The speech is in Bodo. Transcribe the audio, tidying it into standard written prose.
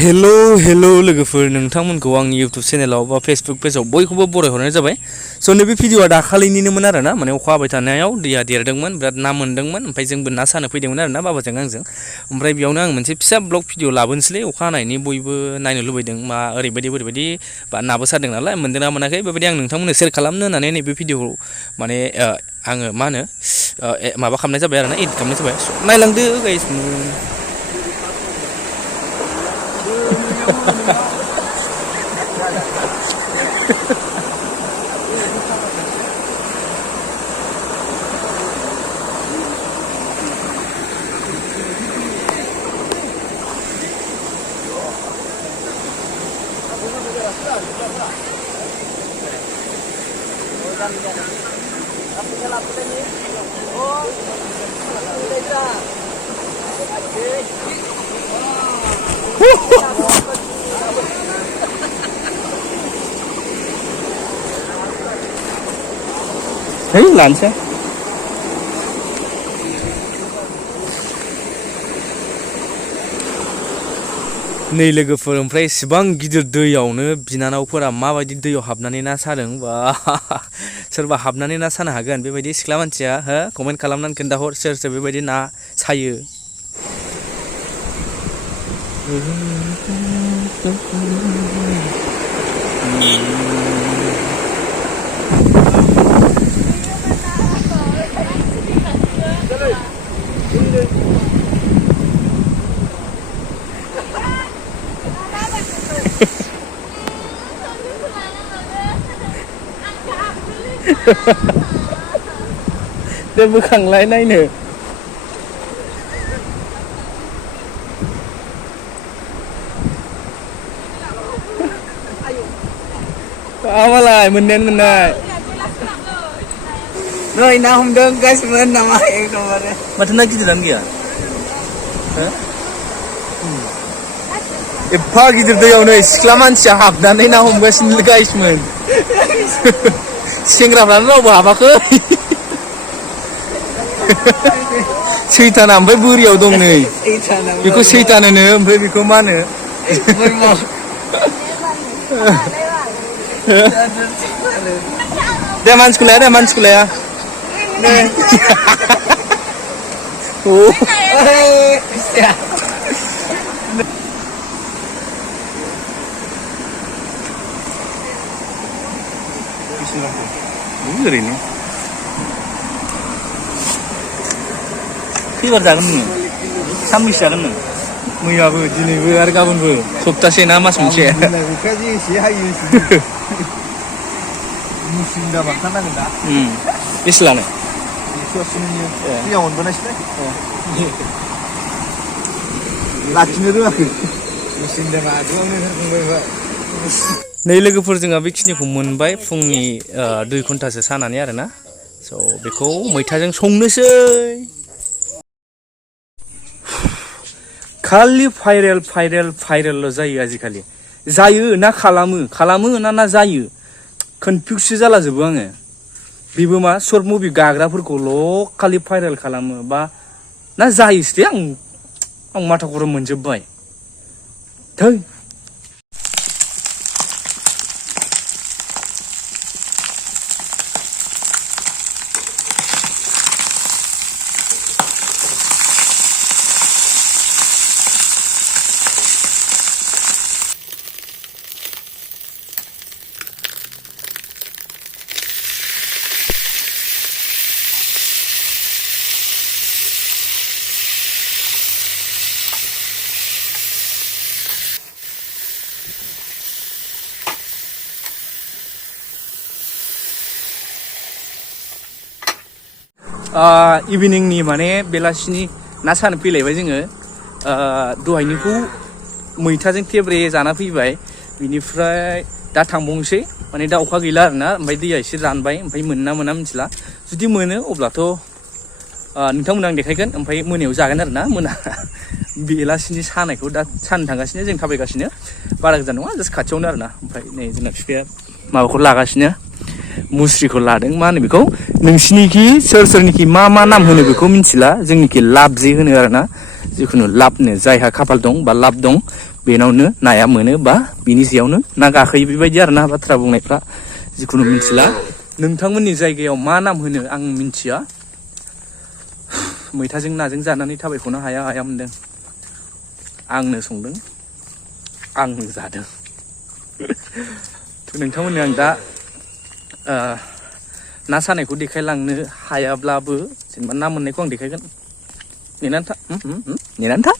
हेल' लोगोफोर नोंथांमोनखौ आंनि इउटुब चेनेलाव बा फेसबुक पेजाव बयखौबो बरायहरनाय जाबाय। स' नैबे भिडिअआ दाखालिनिनोमोन आरो ना, माने अखा हाबाय थानायाव दैया देरदोंमोन, बिराद ना मोन्दोंमोन, ओमफ्राय जोंबो ना सानो फैदोंमोन आरो ना बाबाजों आंजों। ओमफ्राय बेयावनो आं मोनसे फिसा ब्लग भिडिअ लाबोनोसैलै, अखा हानायनि बयबो नायनो लुबैदों मा ओरैबायदि बा नाबो सारदों नालाय मोनदों ना मोनाखै बेबायदि आं नोंथांमोननो सेयार खालामनो होननानै नैबे भिडिअखौ माने आङो मा होनो माबा खालामनाय जाबाय आरो ना, एडिट खालामनाय जाबाय। नायलांदो गाइस। Hei, lancar. नै लोगोफोर, ओमफ्राय इसिबां गिदिर दैयावनो बिनानावफोरा माबायदि दैयाव हाबनानै ना सादों, बा सोरबा हाबनानै ना सानो हागोन बेबायदि सिख्ला मानसिया हो कमेन्ट खालामनानै खोन्थाहर सोर सोर बेबायदि ना सायो। दे बोखांलाय नायनो। मालाय मोननायानो मोननाय। Rồi nào không đơn guys mình nào ai đâu mà đây. माथो ना गिदिरानो गैया। एफा गिदिर दैयावनो सिख्ला मानसिया हाबनानै ना हमगासिनो गाइसमोन। सेंग्राफ्रानो रावबो हाबाखै। सैताना ओमफ्राय बोरियाव दं नै। बेखौ सैतान होनो, ओमफ्राय बेखौ मा होनो? दे मानसिखौ लाया। ओरैनो खैबार जागोन नोङो? सानबैसे जागोन नों? मैयाबो दिनैबो आरो गाबोनबो सप्तासे ना मास मोनसे? अखायासो एसे हायो। मुस्रिनि दामा ओंखारनांगोन दा। बेसे लानो? 180 सिगां मोनबोनायसै लाखिनो रोङाखै। मुस्रिनि दामा आगोलावनो ओंखारखांबाय। नै लोगोफोर, जोंहा बेखिनिखौ मोनबाय फुंनि 2 घन्टासो सानानै आरोना। स' बेखौ मैथाजों संनोसै। खालि भाइरेल जायो आजिखालि। जायो ना खालामो ना जायो कनफिउससो जालाजोबो आङो। बेबो मा सर्ट मुभि गाग्राफोरखौल' खालि भाइरेल खालामो बा ना जायोसो दे। आं माथा गरम मोनजोब्बाय। थै इभिनिंनि माने बेलासिनि ना सानो फैलायबाय जोङो। दहायनिखौ मैथाजों थेब्रे जाना फैबाय। बिनिफ्राय दा थांबावनोसै, माने दा अखा गैला आरोना, ओमफ्राय दैया एसे रानबाय। ओमफ्राय मोनना मोना मिथिला। जुदि मोनो अब्लाथ' नोंथांमोननो आं देखायगोन। ओमफ्राय मोनायाव जागोन आरोना। बेलासिनि सानायखौ दा सानो थांगासिनो, जों थाबायगासिनो। बारा गोजान नङा, जास्ट खाथियावनो आरोना। ओमफ्राय नै जोंना बिफाया माबाखौ लागासिनो, मुस्रिखौ लादों। मा होनो बेखौ नोंसिनिखि सोरनिखि मा नाम होनो बेखौ मिथिला, जोंनिखि लाब जे होनो आरोना। जिखुनु लाबनो, जायहा खाफाल दं बा लाब दं बेनावनो नाया मोनो बा बिनि जेयावनो ना गाखोयो बेबायदि आरो ना बाथ्रा बुंनायफ्रा जिखुनु मिथिला नोंथांमोननि जायगायाव मा नाम होनो आं मिथिया मैथाजों नाजों जानानै थाबायख'नो हाया मोनदों आंनो संदों आंनो जादों नोंथांमोननो आं दा ना सानायखौ देखायलांनो हायाब्लाबो जेनेबा ना मोननायखौ आं देखायगोन नेनानै था